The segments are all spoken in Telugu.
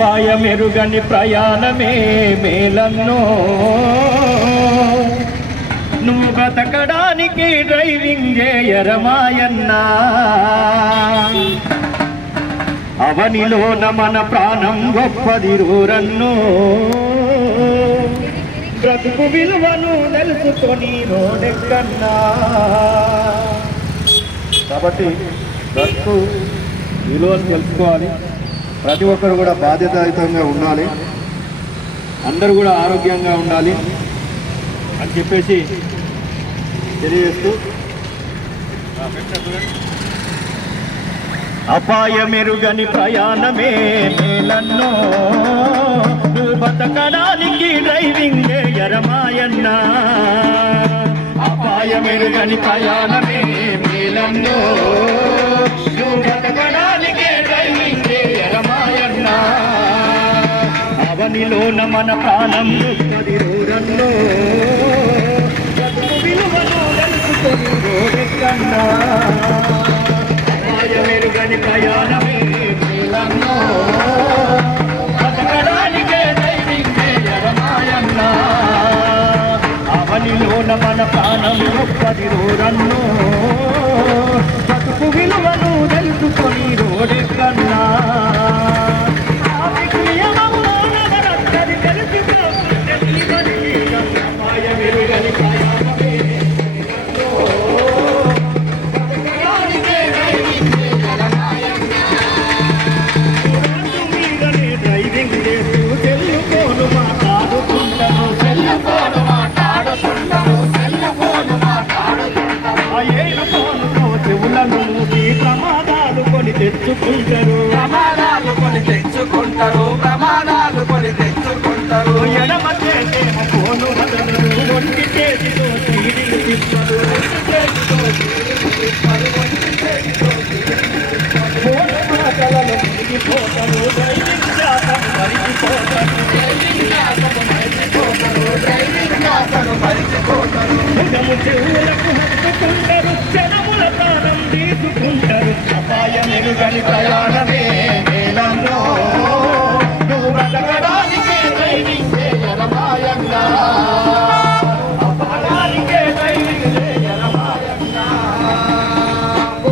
అపాయమెరుగని ప్రయాణమే మేలన్నో, నువ్వు బతకడానికి డ్రైవింగ్ చేయరమాయన్నా. అవనిలోన మన ప్రాణం గొప్పది రూరన్నో, బ్రతుకు విలువను తెలుసుకొని రోడెక్కన్నా. కాబట్టి బ్రతుకు విలువను తెలుసుకోవాలి. ప్రతి ఒక్కరు కూడా బాధ్యతాయుతంగా ఉండాలి, అందరూ కూడా ఆరోగ్యంగా ఉండాలి అని చెప్పేసి తెలియజేస్తూ, అపాయమెరుగని ప్రయాణమే మేలన్నో, నువ్వు బతకడానికి డ్రైవింగ్ చేయరమాయన్నా. అపాయమెరుగని ప్రయాణమే మేలన్నో, నువ్వు బతకడానికి డ్రైవింగ్ చేయరమాయన్నా. అవనిలోన మన ప్రాణం గొప్పది రూరన్నో, బ్రతుకు విలువను తెలుసుకొని రోడెక్కన్నా. అపాయమెరుగని ప్రయాణమే మేలన్నో, బతకడానికే డ్రైవింగ్ చేయరమాయన్నా. అవనిలోన మన ప్రాణం గొప్పది రూరన్నో, బ్రతుకు విలువను తెలుసుకొని రోడెక్కన్నా. ప్రమాదాలు కొని తెచ్చుకుంటారు, ప్రమాదాలు కొని తెచ్చుకుంటారు. ఎడమ చేసేమో ఫోను వదలరు, ఒంటి చేతితో తీరిలు తిప్పరు. ఫోను మాటలలో మునిగిపోతారు, డ్రైవింగ్ శాతం మరిచిపోతారు. ముఖము చెవులకు హత్తుకుంటారు, జనముల ప్రాణం తీసుకుంటారు. అపాయమెరుగని ప్రయాణమే మేలన్నో, నువ్వు బతకడానికే డ్రైవింగ్ చేయరమాయన్నా. అపాయానికే డ్రైవింగ్ చేయరమాయన్నా.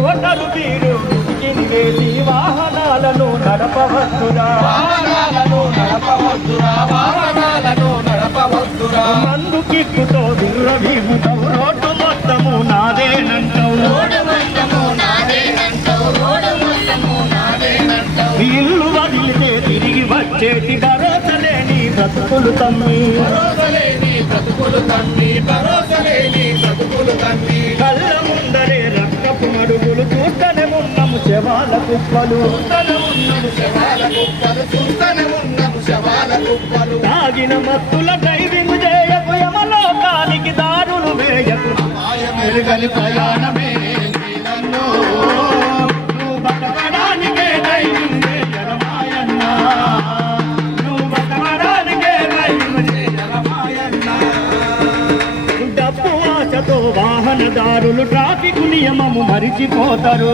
ఓటరు తీరు వేసి వాహనాలను నడపవద్దురా, మందు కిక్కుతో దుర్రవీగుతావు, రోడ్డు మొత్తము నాదేనంటావు. ఇల్లు వదిలితే తిరిగి వచ్చేటి భరోసా లేని బ్రతుకులు తమ్మి, కళ్ళ ముందరే రక్తపు మడుగులు, చూస్తనే ఉన్నాము శవాల కుప్పలు. తాగిన మత్తుల డ్రైవింగ్ చేయకు, యమలోకానికి దారులు వేయకు. అపాయమెరుగని ప్రయాణమే మేలన్నో, నువ్వు బతకడానికే డ్రైవింగ్ చేయరమాయన్నా. నువ్వు బతకడానికే డ్రైవింగ్ చేయరమాయన్నా. డబ్బు ఆశతో వాహనదారులు ట్రాఫిక్ నియమము మరిచిపోతారు,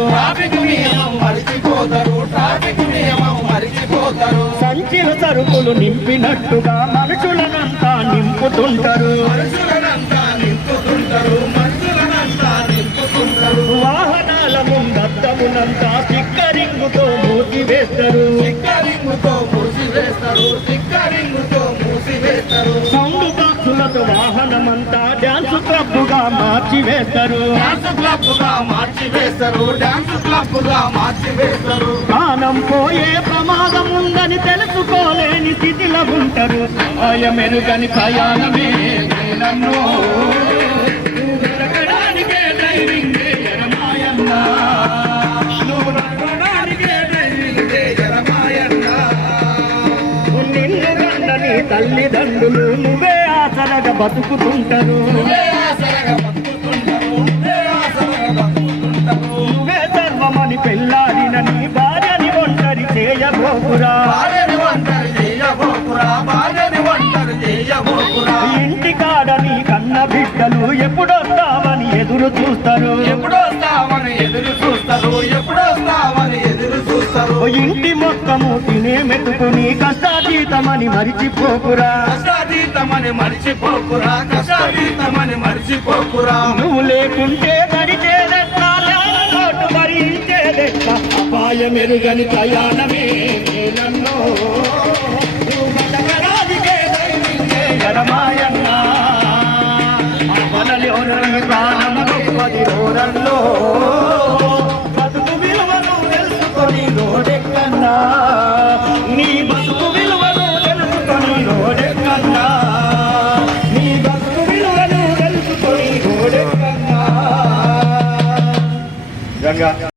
సంచిల సరుకులు నింపినట్టుగా మనుషులనంతా నింపుతుంటారు. వాహనాల ముందద్దమునంతా స్టిక్కరింగుతో మూసివేస్తారు. Sound బాక్సులతో వాహనమంతా dance క్లబ్గా మార్చివేస్తారు. ప్రాణం పోయే ప్రమాదం ఉందని తెలుసుకోలేని స్థితిలో ఉంటారు. అపాయమెరుగని ప్రయాణమే మేలన్నో, బతకడానికే డ్రైవింగ్ చేయరమాయన్నా. నువ్వు బతకడానికే డ్రైవింగ్ చేయరమాయన్నా. నిన్ను గండని తల్లిదండ్రులు నువ్వే ఆసరగా బతుకుతుంటారు. నువ్వే సర్వమని పెళ్ళాడిన నీ భార్యని ఒంటరి చేయబోకురా. ఇంటికాడ నీ కన్న బిడ్డలు ఎప్పుడొస్తావని ఎదురు చూస్తారు. చేస్తారు. ఇంటి మొత్తము తినే మెతుకుని కష్టాతీతమని మరిచిపోకురా, కష్టాతీతమని మరిచిపోకురా, కష్టాతీతమని మరిచిపోకురా. నువ్వు లేకుంటే గడిచేదెట్లా, లోటు భరించేదెట్లా, అపాయమెరుగని ప్రయాణమే నేనన్నో. నువ్వు బతకరానికే దైవించే ఎడమాయన్నా, మనలోని ప్రాణము గొప్పది రోరల్లో. బతుకు విలువను తెలుసుకొని రోడెక్కన్నా, నీ బతుకు విలువను తెలుసుకొని రోడెక్కన్నా, నీ బతుకు విలువను తెలుసుకొని రోడెక్కన్నా.